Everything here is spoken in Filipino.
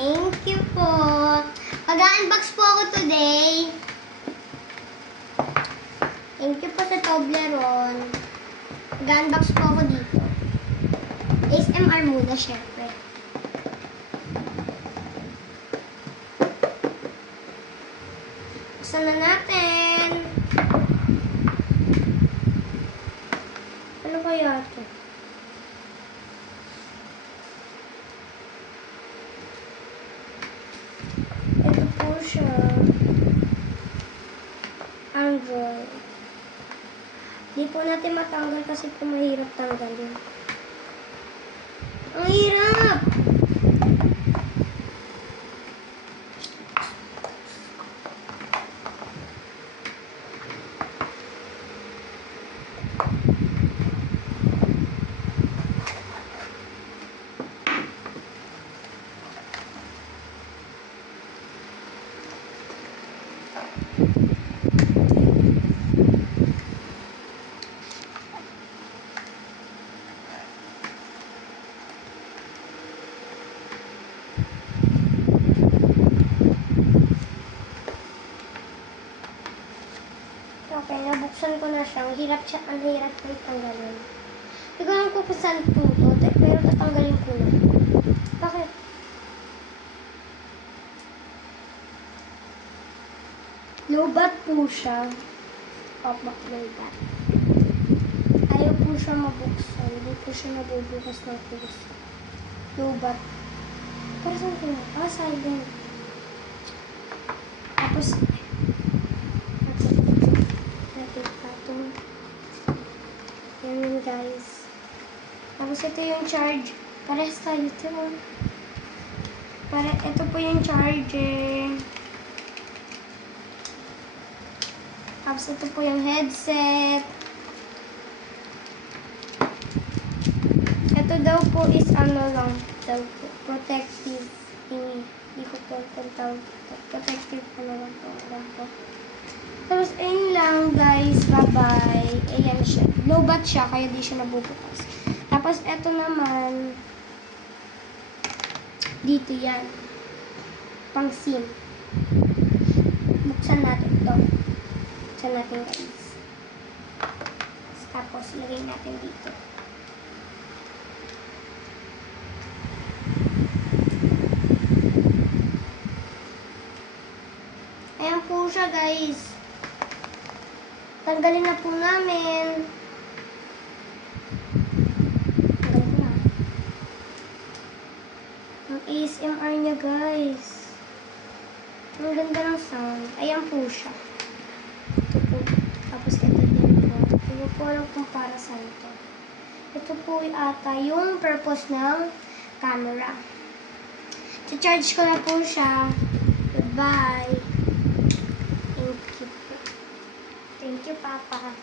Thank you po. Mag-unbox po ako today. Thank you po sa Toblerone. Mag-unbox po ako dito. ASMR muna, syempre. Buksan na natin. Ano kaya ito? Ito po siya. Android. Di po natin matanggal kasi po mahirap tanggalin. Ang hirap! Okay, nabuksan ko na siya. Ang hirap ko itanggalin. Hindi ko alam kung saan po ito, pero tatanggalin ko na. Bakit? Low-bat po siya. Opak low-bat. Ayaw po siya mabuksan. Hindi po siya nabubukas ng puso. Low-bat. Pero saan ko na? Silent. Tapos, yan guys. Tapos ito yung charge. Parehas tayo ito. Ito po yung charger. Tapos ito po yung headset. Ito daw po is ano lang. Protective thingy. Hindi ko po tawag ito. Protective ano lang po. Tapos, ayun lang, guys. Bye-bye. Ayan siya. Low-bat siya, kaya di siya nabubukas. Tapos, eto naman. Dito yan. Pang SIM. Buksan natin ito. Buksan natin, guys. Tapos, lagay natin dito. Ayan po siya, guys. Tanggalin na po namin. Tanggalin na. Ang ASMR niya, guys. Ang ganda ng sound. Ayan po siya. Ito po. Tapos ito din po. Hindi po alam kung para saan ito. Ito po ata yung purpose ng camera. I-charge ko na po siya. Goodbye. Thank you, Papa.